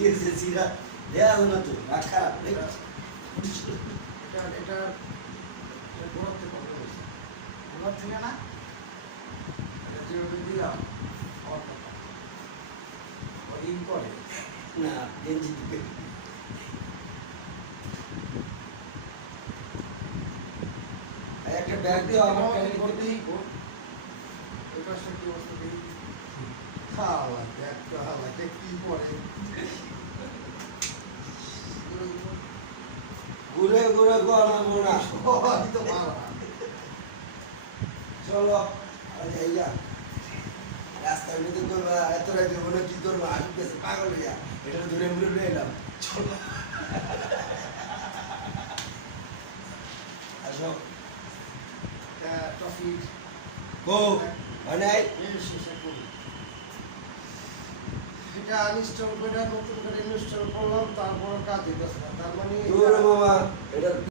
দিয়েছে সিরা দেয়া হলো না তো রাগ খারাপ এটা এটা গোড়ার থেকে কত হয়েছে গোড়ার থেকে না এটা যেভাবে দিলাম আমার কথা ইন করে না গেঞ্জি দিবে একটা ব্যাগ দিও আমার কাছে করতেই এই কাজটা কি অবস্থা দেখি খাওয়া দেখ তো হাওয়া দেখ কি করে ঘুরে ঘুরে গলা মোড়া সবাই তো মারা চলো যাইয়া রাস্তার মধ্যে করবা এত রাতে বলে কি করবো আসবে পাগল হইয়া এটা ধরে ঘুরে এলাম চলো আসো ট্রফি গো অনাই এটা আনইনস্টল করে নতুন করে ইনস্টল করলাম তারপর কাজ হইতেছে না তার মানে দূর মামা এটা